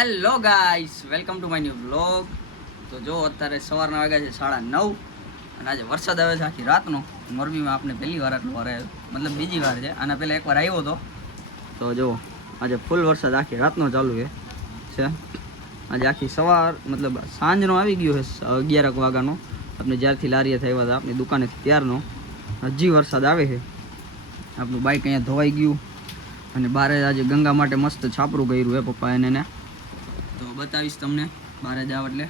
Hello guys, welcome to my new blog. તો જો અત્યારે સવારના વાગ્યા છે 9:30 અને આજે વરસાદ આવે છે આખી રાતનો. મોરબીમાં આપણે પહેલી વાર આટલો વાર મતલબ બીજી વાર છે. આના પહેલાં એકવાર આવ્યો હતો. તો જો આજે ફૂલ વરસાદ આખી રાતનો ચાલુ છે. આજે આખી સવાર મતલબ સાંજનો આવી ગયો છે 11 વાગ્યાનો. આપણે જ્યારથી લારીએ થયા હતા આપણી દુકાનેથી ત્યારનો હજી વરસાદ આવે છે. આપણું બાઇક અહીંયા ધોવાઈ ગયું અને બારે આજે ગંગા માટે મસ્ત છાપરું કર્યું હે પપ્પા એને. તો બતાવીશ તમને બારે જાવ એટલે,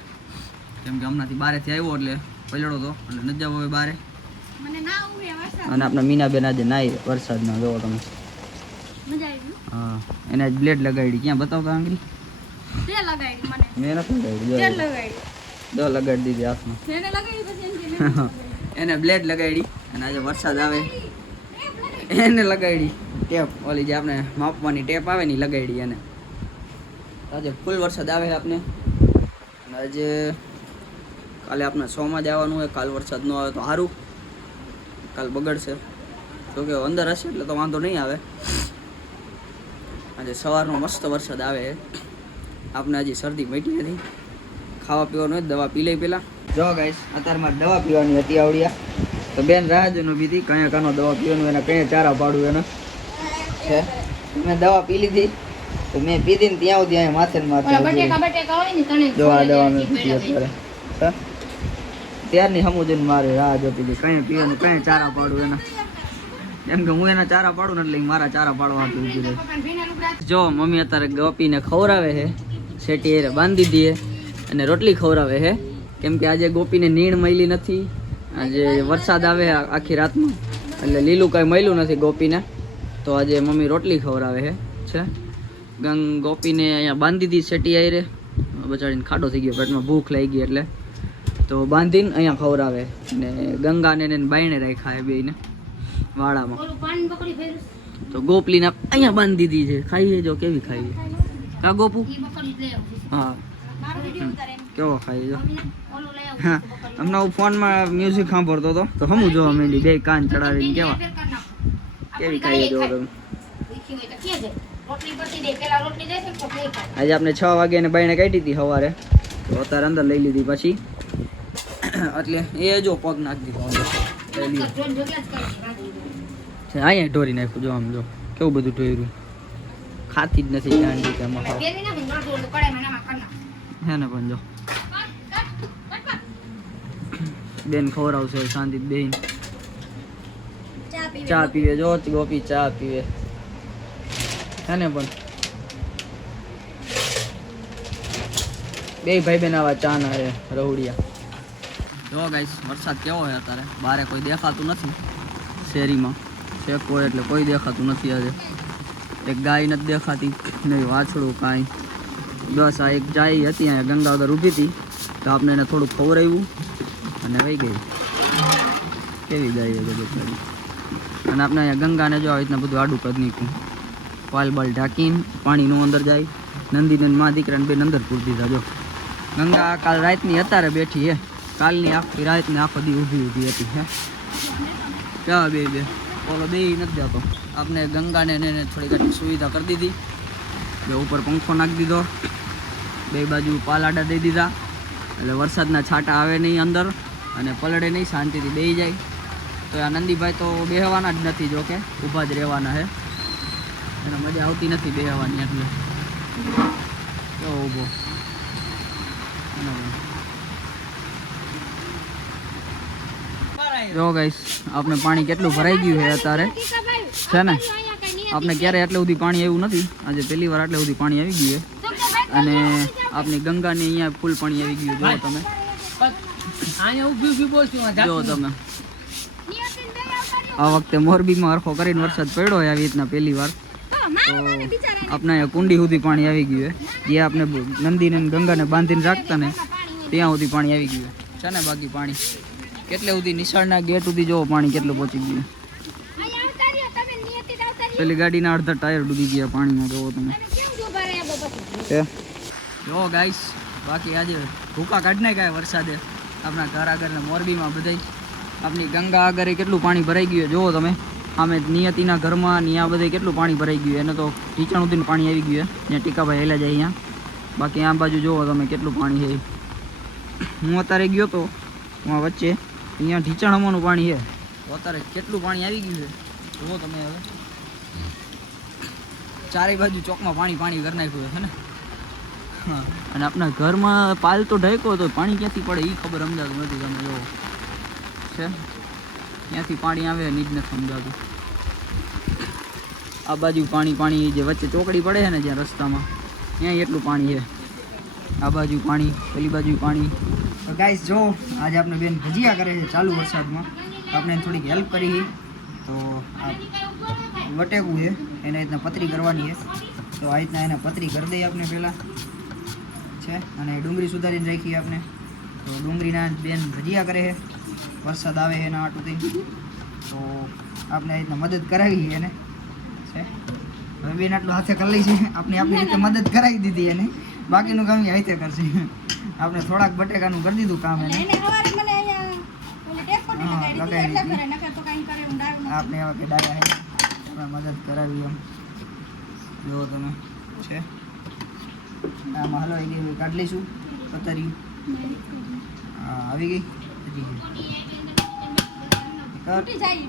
કેમ કે હમણાંથી બારેથી આવ્યો એટલે પલળો હતો એટલે ન જાવ હવે બારે. અને આપણા મીનાબેન આજે નાઈ વરસાદના જોવો તમે. હા, એને આજ બ્લેડ લગાડી. ક્યાં બતાવતા આંગળી? મેં નથી લગાડી. જો લગાડી દીધી હાથમાં. એને બ્લેડ લગાડી અને આજે વરસાદ આવે એને લગાડી ટેપ, ઓલી જે આપણે માપવાની ટેપ આવે ને લગાડી એને. આજે ફૂલ વરસાદ આવે છે આપણે. અને આજે કાલે આપણે 100માં જવાનું હોય. કાલ વરસાદ ન આવે તો સારું, કાલ બગડશે. જોકે અંદર હશે એટલે તો વાંધો નહીં આવે. આજે સવારનો મસ્ત વરસાદ આવે છે. આપણે હજી શરદી મટી નથી. ખાવા પીવાનું હોય દવા પી લઈ પહેલાં. જો ગાઈસ, અત્યારે મારે દવા પીવાની હતી આવડિયા. તો બેન રાહ જ ન પીધી. કયા કાનો દવા પીવાનું એને કયા ચારા પાડું એને છે. મેં દવા પી લીધી તો મેં પીધી ને ત્યાં સુધી અહીંયા માથે મારતા જો આ દવા મેં પીધી અત્યારે. ત્યારની સમુજન મારે રાહ જોતી હતી કયા પીવાનું કયા ચારા પાડું એના. કેમ કે હું એના ચારા પાડું ને એટલે મારા ચારા પાડવા હાટું ઊભી રહી. જો મમ્મી અત્યારે ગોપીને ખવડાવે છે. શેટી એ બાંધી દીધી અને રોટલી ખવડાવે છે. કેમ કે આજે ગોપીને નીણ મળી નથી. આજે વરસાદ આવે આખી રાતમાં એટલે લીલું કાંઈ મળ્યું નથી ગોપીને. તો આજે મમ્મી રોટલી ખવડાવે છે. ગોપીને અહીંયા બાંધી દીધી શેટી આયરે. બચાડીને ખાડો થઈ ગયો પેટમાં, ભૂખ લાગી ગઈ એટલે તો બાંધીને અહીંયા ખવડાવે. ને ગંગાને એને બાયણે રાખ્યા બેયને વાડામાં. તો ગોપલીને અહીંયા બાંધી દીધી છે. ખાઈએ જો કેવી ખાઈએ કા ગોપુ? હા, કેવો ખાઈ જો. હા, હમણાં હું ફોનમાં મ્યુઝિક સાંભળતો હતો તો હમું જોવા માંડી બે કાન ચડાવીને કેવા કેવી ખાઈએ જો તમે. આજે આપણે 6 વાગ્યાને બાયણે કાઢી હતી સવારે, તો અત્યારે અંદર લઈ લીધી પછી. એટલે એ જો પગ નાખી દીધો અહીંયા ઢોરી નાખ્યું. જો આમ જો કેવું બધું ઢોર્યું. ખાતી જ નથી ગાંડી કે એમાં હે ને. પણ જો બેન ખવડાવશે શાંતિ બેન. ચા પીવે જો ગોપી ચા પીવે હે ને. પણ બે ભાઈ બેન આવા ચા ના હે રहुડિયા. જો ગાઈસ, વરસાદ કેવો છે અત્યારે. બારે કોઈ દેખાતું નથી. શેરીમાં શેક હોય એટલે કોઈ દેખાતું નથી. આજે એક ગાય નથી દેખાતી, નહીં વાછડું કાંઈ. બસ આ એક જાય હતી અહીંયા ગંગા ઉધર ઊભી હતી તો આપણે એને થોડુંક ખવડાવ્યું અને વહી ગઈ. કેવી ગાય એ બધું. અને આપણે અહીંયા ગંગાને જો આવી રીતના બધું આડું કરી નાખ્યું. વાલ બાલ ઢાંકીને પાણી નું અંદર જાય. નંદીને મા દીકરાને બે અંદર પૂરી દીધા. જો ગંગા કાલ રાતની અત્યારે બેઠી હે. કાલની આખી રાતને આખો દી ઊભી હતી હે. ક્યાં બે ઓલો બે નથી જતો. આપણે ગંગાને એને થોડી ઘણી સુવિધા કરી દીધી. બે ઉપર પંખો નાખી દીધો, બે બાજુ પાલાડા દઈ દીધા એટલે વરસાદના છાંટા આવે નહીં અંદર અને પલળે નહીં, શાંતિથી બેસી જાય. તો આ નંદીભાઈ તો બેહવાના જ નથી, જો કે ઊભા જ રહેવાના છે. એને મજા આવતી નથી બેહવાની એટલે કેવો ઊભો. જો ગાઈસ, આપણે પાણી કેટલું ભરાઈ ગયું છે અત્યારે છે ને. આપણે ક્યારે આટલે સુધી પાણી આવ્યું નથી. આજે પહેલી વાર આટલે સુધી પાણી આવી ગયું છે. અને આપણી ગંગાની અહીંયા ફૂલ પાણી આવી ગયું. જો તમે જો તમે આ વખતે મોરબીમાં હરખો કરીને વરસાદ પડ્યો હોય આવી રીતના પહેલી વાર. તો આપણે અહીંયા કુંડી સુધી પાણી આવી ગયું છે. જે આપણે નંદીને ગંગાને બાંધીને રાખતા ને ત્યાં સુધી પાણી આવી ગયું છે ને. બાકી પાણી કેટલે સુધી નિશાળના ગેટ સુધી જોવો પાણી કેટલું પહોંચી ગયું. પેલી ગાડીના અડધા ટાયર ડૂબી ગયા પાણીમાં. જોવો તમે જો ગાઈસ. બાકી આજે ભૂકા કાઢી નાખ્યા વરસાદે આપણા ઘર આગળ ને મોરબીમાં બધાય. આપણી ગંગા આગળ કેટલું પાણી ભરાઈ ગયું જોવો તમે. આમે નિયતિના ઘરમાં ને આ બધે કેટલું પાણી ભરાઈ ગયું. એને તો ઢીચણ સુધીનું પાણી આવી ગયું. ત્યાં ટીકાભાઈ હેલા જાય અહીંયા બાકી આ બાજુ જુઓ તમે કેટલું પાણી છે. હું અત્યારે ગયો તો ત્યાં વચ્ચે, અહીંયા ઢીચાણામાંનું પાણી છે. તો અત્યારે કેટલું પાણી આવી ગયું છે જુઓ તમે. હવે ચારે બાજુ ચોકમાં પાણી પાણી કરી નાખ્યું છે ને. હા, અને આપણા ઘરમાં પાલ તો ઢાંક્યો તો પાણી ક્યાંથી પડે એ ખબર સમજાતું નથી. તમે જુઓ છે ક્યાંથી પાણી આવે એ જ નથી સમજાતું. આ બાજુ પાણી પાણી જે વચ્ચે ચોકડી પડે છે ને જ્યાં રસ્તામાં, ત્યાં એટલું પાણી છે. આ બાજુ પાણી, પેલી બાજુ પાણી. તો ગાઈસ જો આજે આપણે બેન ભજીયા કરે છે ચાલુ વરસાદમાં. આપણે થોડીક હેલ્પ કરી. તો આ વટેકું છે એને રીતના પતરી કરવાની છે. તો આ રીતના એને પતરી કરી દઈએ આપણે પહેલાં છે. અને ડુંગળી સુધારીને રાખીએ આપણે. તો ડુંગળીના બેન ભજીયા કરે છે, વરસાદ આવે છે એના આટુંથી. તો આપણે આ રીતના મદદ કરાવી એને છે. હવે બેન આટલું હાથે કરી લઈ છે, આપણે આપણી રીતે મદદ કરાવી દીધી એને. બાકીનું કામ એ હાથે કરશે. આપણે થોડાક બટેકાનું કરી દીધું કામ એને. આપણે એવા કે ડાયા છે, આપણે મદદ કરાવી એમ. જુઓ તમે છે આમાં હલવાઈ ગઈ, કાઢી લઈશું પતરી. હા આવી ગઈ. તૂટી જાય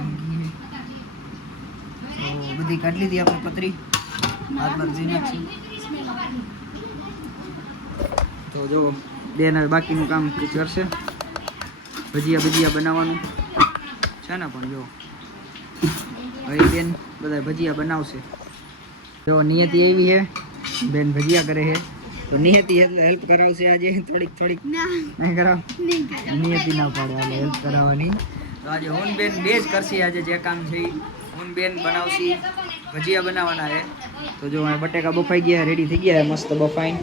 એમ તો બધી કાઢી લીધી આપણે પતરી. તો જો બેન હવે બાકીનું કામ કરશે, ભજીયા બનાવવાનું છે ને. પણ જો હવે બેન બધા ભજીયા બનાવશે. જો નિયતિ એવી છે, બેન ભજીયા કરે છે. તો નિયતિ એટલે હેલ્પ કરાવશે આજે થોડીક નહીં કરાવ. નિયતિ ના પાડે હાલે હેલ્પ કરાવવાની. તો આજે હું બેન બે જ કરશે આજે જે કામ છે. હું બેન બનાવશે, ભજીયા બનાવવાના છે. તો જો બટેકા બફાઈ ગયા, રેડી થઈ ગયા મસ્ત બફાઈને.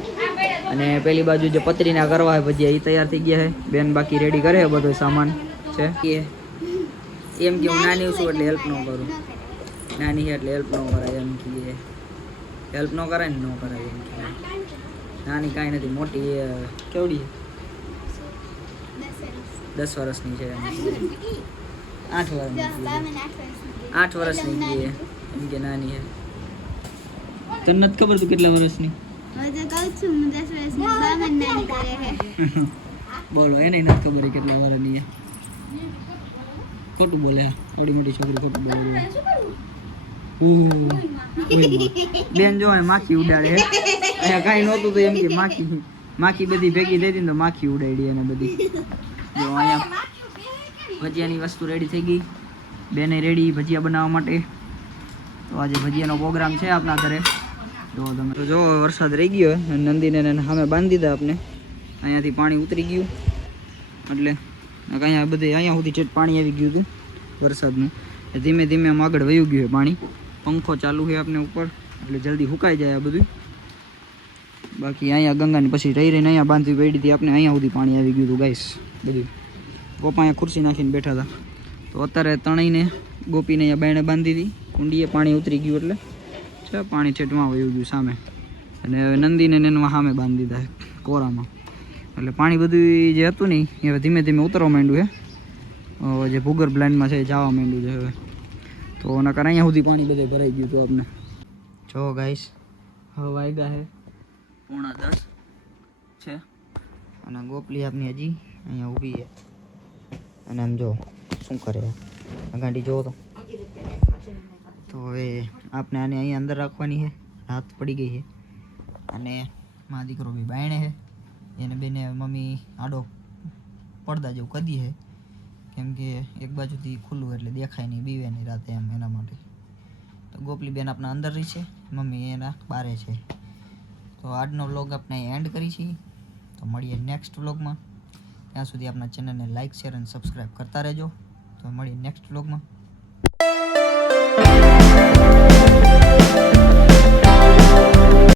અને પેલી બાજુ જે પતરીના કરવા છે ભજીયા એ તૈયાર થઈ ગયા છે. બેન બાકી રેડી કરે બધો સામાન છે. એમ કે હું નાની છું એટલે હેલ્પ ન કરું. નાની છે એટલે હેલ્પ ન કરાય એમ કે હેલ્પ ન કરાય ને ન કરાય એમ કે. નાની કાંઈ નથી, મોટી કેવડી 10 વર્ષની છે. 8 વર્ષની છે એમ કે નાની છે. તને નથી ખબર તું કેટલા વર્ષની? બોલો એને નથી ખબર કેટલા વર્ષની છે. ખોટું બોલે, આવડી મોટી છોકરી ખોટું બોલે. બેન જો માખી ઉડાડે. અહીંયા કાંઈ નહોતું તો એમ કે માખી બધી ભેગી થઈ હતી ને તો માખી ઉડાડી એને બધી. જો અહીંયા ભજીયાની વસ્તુ રેડી થઈ ગઈ. બેને રેડી ભજીયા બનાવવા માટે. તો આજે ભજીયાનો પ્રોગ્રામ છે આપણા ઘરે. જો તમે તો જો વરસાદ રહી ગયો, નંદીને સામે બાંધી દીધા આપણે. અહીંયાથી પાણી ઉતરી ગયું એટલે અહીંયા બધે અહીંયા સુધી ચેટ પાણી આવી ગયું હતું વરસાદનું. ધીમે ધીમે આમ આગળ વયું ગયું છે પાણી. પંખો ચાલુ છે આપણે ઉપર એટલે જલ્દી સુકાઈ જાય આ બધું. બાકી અહીંયા ગંગાની પછી રહીને અહીંયા બાંધવી પડી હતી આપણે. અહીંયા સુધી પાણી આવી ગયું હતું ગાઈસ બધું. ગોપા અહીંયા ખુરશી નાખીને બેઠા હતા. તો અત્યારે તણાઈને ગોપીને અહીંયા બાયણે બાંધી હતી. કુંડીએ પાણી ઉતરી ગયું એટલે છે પાણી છેટમાં વયું ગયું સામે. અને હવે નંદીને એના સામે બાંધી દીધા કોરામાં. એટલે પાણી બધું જે હતું ને એ હવે ધીમે ધીમે ઉતરવા માંડ્યું છે. જે ભૂગર્ભ લાઇનમાં છે એ જવા માંડ્યું છે હવે. તો નકર અહીંયા સુધી પાણી બધે ભરાઈ ગયું હતું આપણે. જો ગાઈસ હવે વાગ્યા છે 9:45 છે. અને ગોપલી આપની હજી અહીંયા ઊભી છે. અને આમ જો શું કરે ગાંડી જોવો તો હવે આપણે આને અહીંયા અંદર રાખવાની છે. રાત પડી ગઈ છે અને મારા દીકરો બી બાયણે છે. એને બેને મમ્મી આડો પડદા જેવું કદી છે કેમ કે એક બાજુથી ખુલ્લું એટલે દેખાય નહીં, બીવે નહીં રાતે એમ એના માટે. તો ગોપલી બેન આપણા અંદર રહી છે, મમ્મી એના બારે છે. તો આજનો વ્લોગ આપણે એન્ડ કરી છીએ. તો મળીએ નેક્સ્ટ વ્લોગમાં. ત્યાં સુધી આપણા ચેનલને લાઇક શેર અને સબસ્ક્રાઈબ કરતા રહેજો. તો મળીએ નેક્સ્ટ વ્લોગમાં.